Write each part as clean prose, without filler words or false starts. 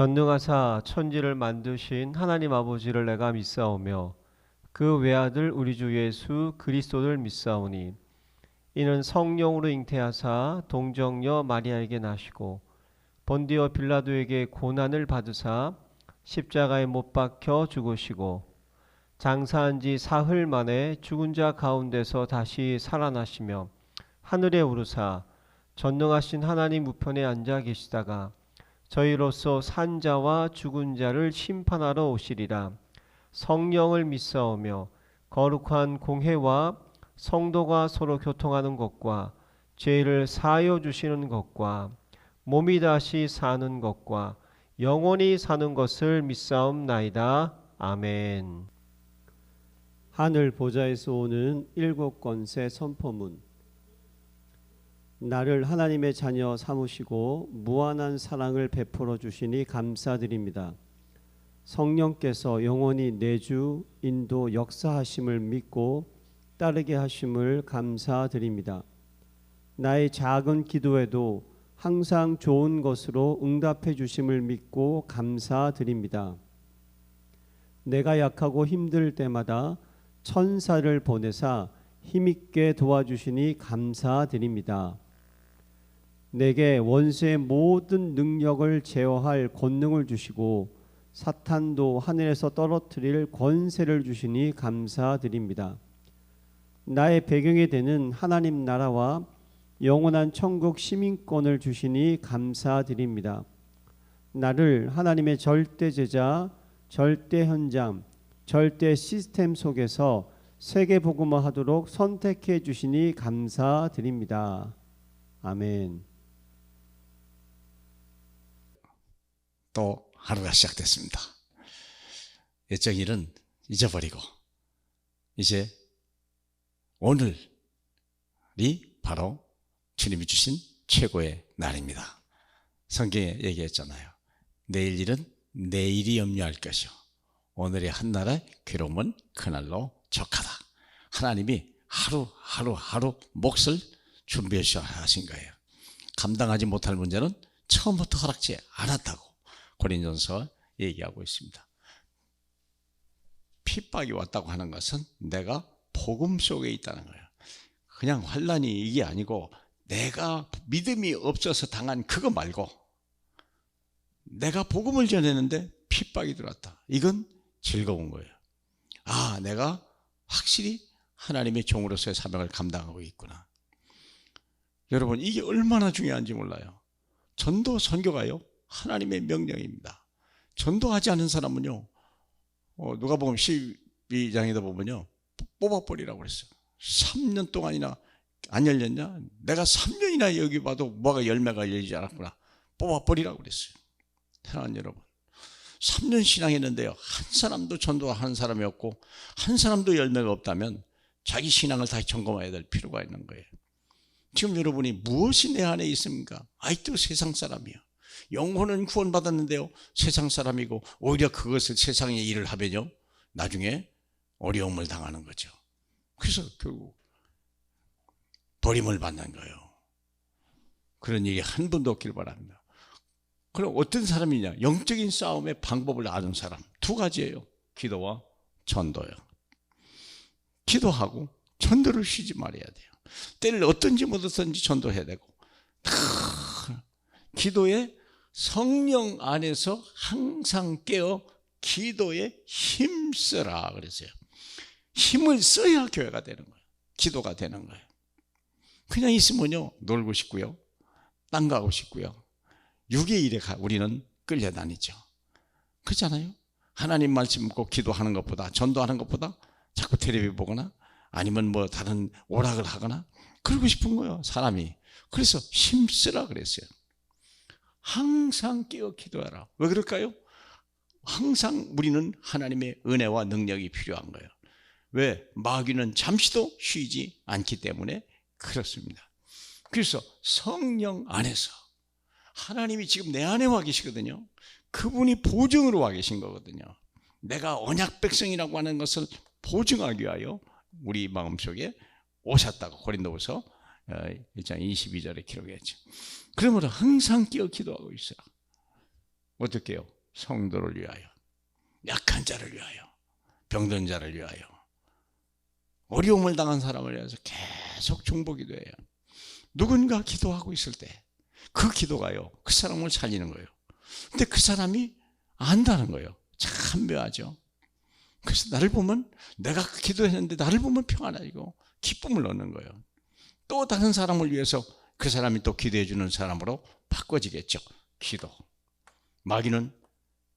전능하사 천지를 만드신 하나님 아버지를 내가 믿사오며 그 외아들 우리 주 예수 그리스도를 믿사오니 이는 성령으로 잉태하사 동정녀 마리아에게 나시고 본디오 빌라도에게 고난을 받으사 십자가에 못 박혀 죽으시고 장사한 지 사흘 만에 죽은 자 가운데서 다시 살아나시며 하늘에 오르사 전능하신 하나님 우편에 앉아 계시다가 저희로서 산 자와 죽은 자를 심판하러 오시리라. 성령을 믿사오며 거룩한 공회와 성도가 서로 교통하는 것과 죄를 사하여 주시는 것과 몸이 다시 사는 것과 영원히 사는 것을 믿사옵나이다. 아멘. 하늘 보좌에서 오는 일곱 권세 선포문. 나를 하나님의 자녀 삼으시고 무한한 사랑을 베풀어 주시니 감사드립니다. 성령께서 영원히 내주 인도 역사하심을 믿고 따르게 하심을 감사드립니다. 나의 작은 기도에도 항상 좋은 것으로 응답해 주심을 믿고 감사드립니다. 내가 약하고 힘들 때마다 천사를 보내사 힘있게 도와주시니 감사드립니다. 내게 원수의 모든 능력을 제어할 권능을 주시고 사탄도 하늘에서 떨어뜨릴 권세를 주시니 감사드립니다. 나의 배경이 되는 하나님 나라와 영원한 천국 시민권을 주시니 감사드립니다. 나를 하나님의 절대 제자, 절대 현장, 절대 시스템 속에서 세계 복음화 하도록 선택해 주시니 감사드립니다. 아멘. 또 하루가 시작됐습니다. 옛적 일은 잊어버리고 이제 오늘이 바로 주님이 주신 최고의 날입니다. 성경에 얘기했잖아요. 내일 일은 내일이 염려할 것이요 오늘의 한날의 괴로움은 그날로 족하다. 하나님이 하루 몫을 준비해 하신 거예요. 감당하지 못할 문제는 처음부터 허락지 않았다고 고린도전서 얘기하고 있습니다. 핍박이 왔다고 하는 것은 내가 복음 속에 있다는 거예요. 그냥 환난이 이게 아니고 내가 믿음이 없어서 당한 그거 말고 내가 복음을 전했는데 핍박이 들어왔다. 이건 즐거운 거예요. 아, 내가 확실히 하나님의 종으로서의 사명을 감당하고 있구나. 여러분, 이게 얼마나 중요한지 몰라요. 전도 선교가요 하나님의 명령입니다. 전도하지 않은 사람은요 누가복음 12장에도 보면요 뽑아버리라고 그랬어요. 3년 동안이나 안 열렸냐? 내가 3년이나 여기 봐도 뭐가 열매가 열리지 않았구나. 뽑아버리라고 그랬어요. 사랑하는 여러분, 3년 신앙했는데요 한 사람도 전도하는 사람이 없고 한 사람도 열매가 없다면 자기 신앙을 다시 점검해야 될 필요가 있는 거예요. 지금 여러분이 무엇이 내 안에 있습니까? 아직도 세상 사람이요. 영혼은 구원받았는데요 세상 사람이고 오히려 그것을 세상의 일을 하면요 나중에 어려움을 당하는 거죠. 그래서 결국 버림을 받는 거예요. 그런 일이 한 번도 없기를 바랍니다. 그럼 어떤 사람이냐? 영적인 싸움의 방법을 아는 사람 두 가지예요. 기도와 전도요. 기도하고 전도를 쉬지 말아야 돼요. 때를 어떤지 못했든지 전도해야 되고 기도에 성령 안에서 항상 깨어 기도에 힘쓰라 그랬어요. 힘을 써야 교회가 되는 거예요. 기도가 되는 거예요. 그냥 있으면요 놀고 싶고요 땅 가고 싶고요 육의 일에 우리는 끌려다니죠. 그렇잖아요. 하나님 말씀 꼭 기도하는 것보다 전도하는 것보다 자꾸 텔레비 보거나 아니면 뭐 다른 오락을 하거나 그러고 싶은 거예요 사람이. 그래서 힘쓰라 그랬어요. 항상 깨어 기도하라. 왜 그럴까요? 항상 우리는 하나님의 은혜와 능력이 필요한 거예요. 왜? 마귀는 잠시도 쉬지 않기 때문에 그렇습니다. 그래서 성령 안에서 하나님이 지금 내 안에 와 계시거든요. 그분이 보증으로 와 계신 거거든요. 내가 언약 백성이라고 하는 것을 보증하기 위하여 우리 마음속에 오셨다고 고린도후서 1장 22절에 기록했죠. 그러므로 항상 끼어 기도하고 있어요. 어떻게 해요? 성도를 위하여, 약한 자를 위하여, 병든 자를 위하여, 어려움을 당한 사람을 위해서 계속 중보기도해요. 누군가 기도하고 있을 때 그 기도가요, 그 사람을 살리는 거예요. 근데 그 사람이 안다는 거예요. 참 묘하죠. 그래서 나를 보면, 내가 그 기도했는데 나를 보면 평안하고 기쁨을 얻는 거예요. 또 다른 사람을 위해서 그 사람이 또 기도해 주는 사람으로 바꿔지겠죠. 기도. 마귀는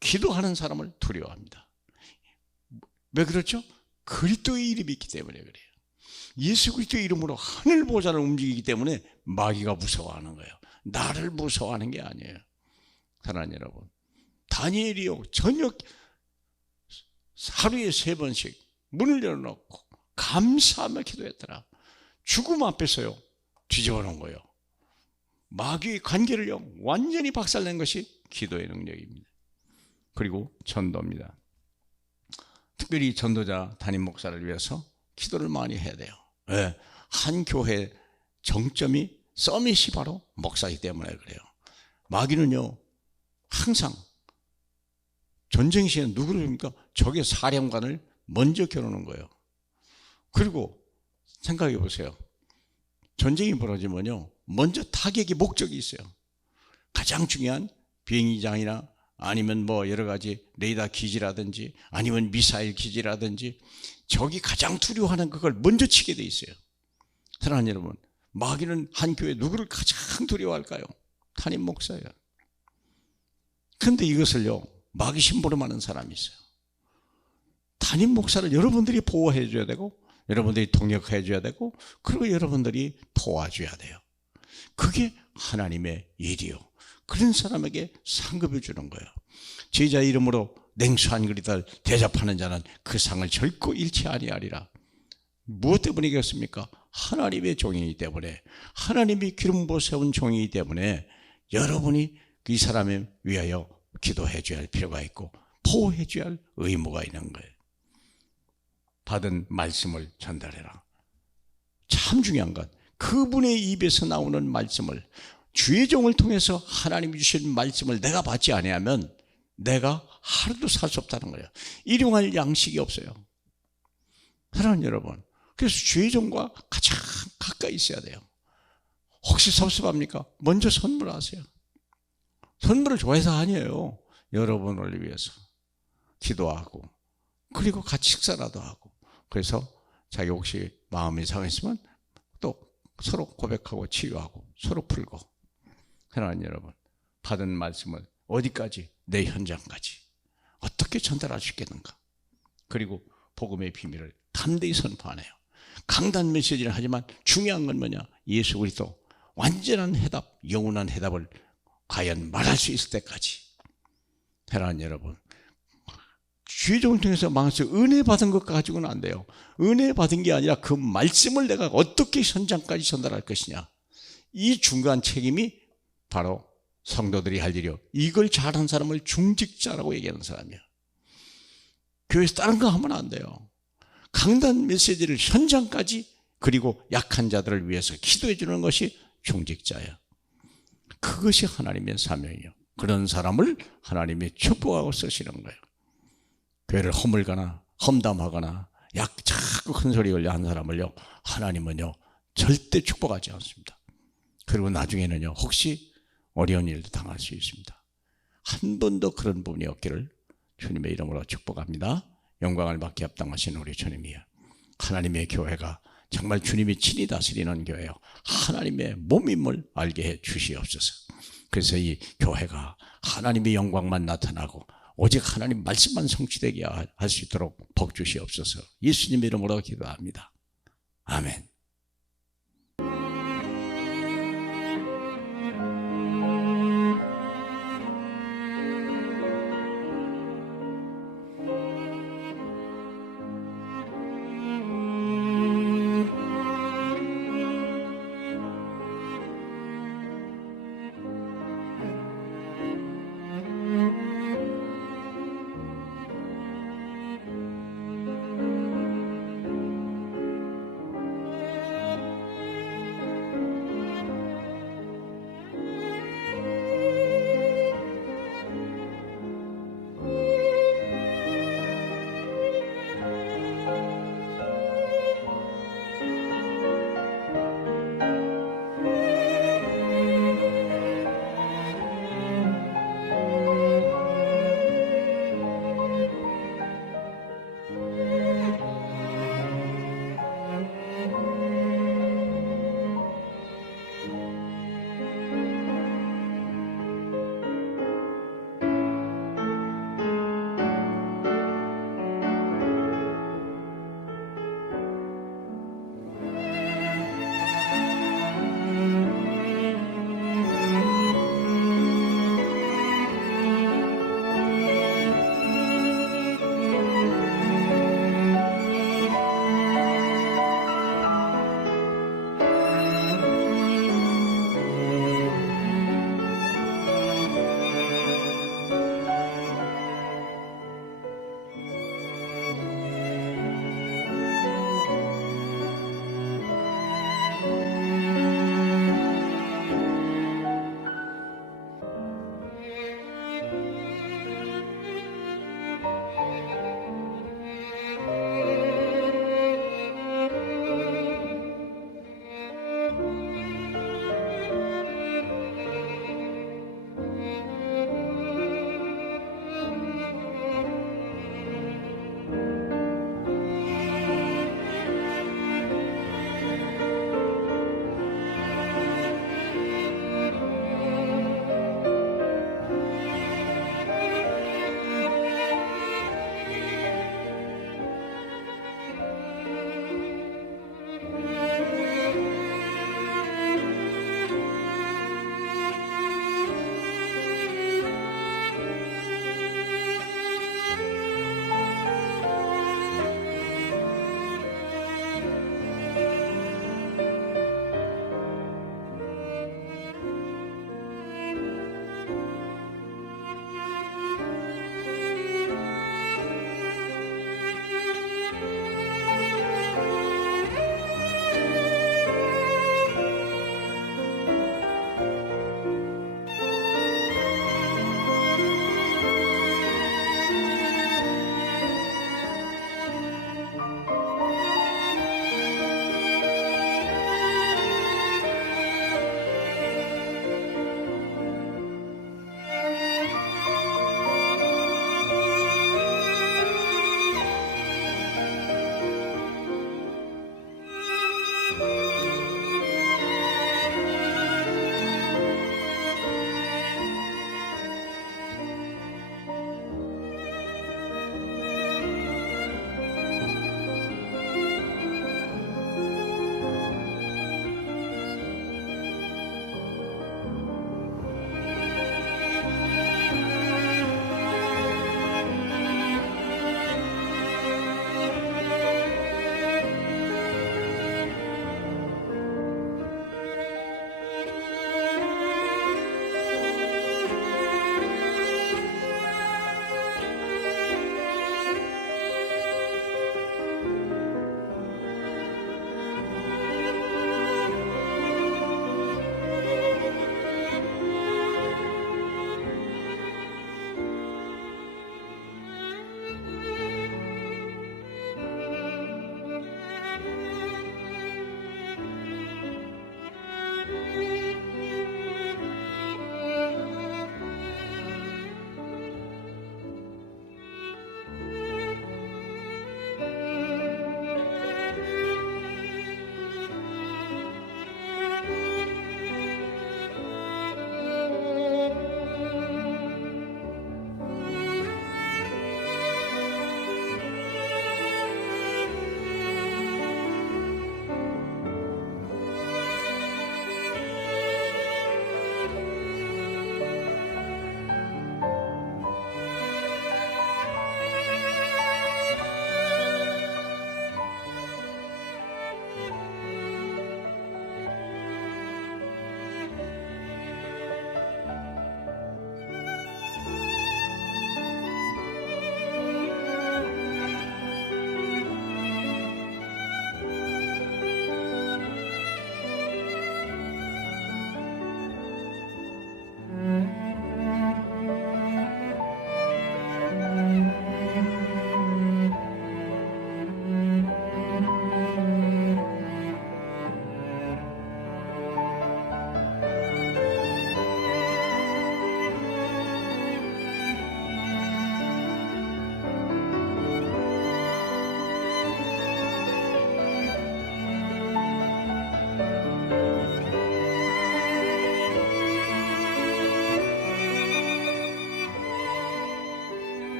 기도하는 사람을 두려워합니다. 왜 그렇죠? 그리스도의 이름이 있기 때문에 그래요. 예수 그리스도의 이름으로 하늘 보좌를 움직이기 때문에 마귀가 무서워하는 거예요. 나를 무서워하는 게 아니에요. 사랑하는 여러분, 다니엘이요, 저녁 하루에 3번씩 문을 열어놓고 감사하며 기도했더라. 죽음 앞에서요 뒤집어 놓은 거예요. 마귀의 관계를요 완전히 박살낸 것이 기도의 능력입니다. 그리고 전도입니다. 특별히 전도자 담임 목사를 위해서 기도를 많이 해야 돼요. 왜? 한 교회 정점이, 서밋이 바로 목사이기 때문에 그래요. 마귀는요 항상 전쟁 시에 누구를 줍니까? 적의 사령관을 먼저 겨누는 거예요. 그리고 생각해 보세요. 전쟁이 벌어지면요 먼저 타격의 목적이 있어요. 가장 중요한 비행기장이나 아니면 뭐 여러 가지 레이더 기지라든지 아니면 미사일 기지라든지 적이 가장 두려워하는 그걸 먼저 치게 돼 있어요. 사랑하는 여러분, 마귀는 한 교회 누구를 가장 두려워할까요? 담임 목사예요. 그런데 이것을요 마귀 심부름하는 사람이 있어요. 담임 목사를 여러분들이 보호해 줘야 되고, 여러분들이 동역해 줘야 되고, 그리고 여러분들이 도와줘야 돼요. 그게 하나님의 일이요. 그런 사람에게 상급을 주는 거예요. 제자 이름으로 냉수한 그릇을 대접하는 자는 그 상을 결코 잃지 아니하리라. 무엇 때문에 그렇습니까? 하나님의 종이기 때문에, 하나님이 기름 부어 세운 종이기 때문에 여러분이 이 사람을 위하여 기도해 줘야 할 필요가 있고 보호해 줘야 할 의무가 있는 거예요. 받은 말씀을 전달해라. 참 중요한 것, 그분의 입에서 나오는 말씀을, 주의 종을 통해서 하나님이 주신 말씀을 내가 받지 아니하면 내가 하루도 살 수 없다는 거예요. 일용할 양식이 없어요. 사랑하는 여러분, 그래서 주의 종과 가장 가까이 있어야 돼요. 혹시 섭섭합니까? 먼저 선물하세요. 선물을 좋아해서 아니에요. 여러분을 위해서 기도하고, 그리고 같이 식사라도 하고, 그래서 자기 혹시 마음이 상했으면 또 서로 고백하고 치유하고 서로 풀고. 사랑하는 여러분, 받은 말씀을 어디까지? 내 현장까지 어떻게 전달할 수 있겠는가? 그리고 복음의 비밀을 담대히 선포하네요. 강단 메시지를 하지만 중요한 건 뭐냐? 예수 그리스도 완전한 해답, 영원한 해답을 과연 말할 수 있을 때까지. 사랑하는 여러분, 주의 종을 통해서 망해서 은혜 받은 것 가지고는 안 돼요. 은혜 받은 게 아니라 그 말씀을 내가 어떻게 현장까지 전달할 것이냐, 이 중요한 책임이 바로 성도들이 할 일이요. 이걸 잘한 사람을 중직자라고 얘기하는 사람이에요. 교회에서 다른 거 하면 안 돼요. 강단 메시지를 현장까지, 그리고 약한 자들을 위해서 기도해 주는 것이 중직자예요. 그것이 하나님의 사명이에요. 그런 사람을 하나님이 축복하고 쓰시는 거예요. 교회를 허물거나 험담하거나 자꾸 큰 소리 걸려 한 사람을요, 하나님은요 절대 축복하지 않습니다. 그리고 나중에는요 혹시 어려운 일도 당할 수 있습니다. 한 번도 그런 부분이 없기를 주님의 이름으로 축복합니다. 영광을 받게 합당하신 우리 주님이요, 하나님의 교회가 정말 주님이 친히 다스리는 교회요, 하나님의 몸임을 알게 해 주시옵소서. 그래서 이 교회가 하나님의 영광만 나타나고 오직 하나님 말씀만 성취되게 할 수 있도록 복 주시옵소서. 예수님 이름으로 기도합니다. 아멘.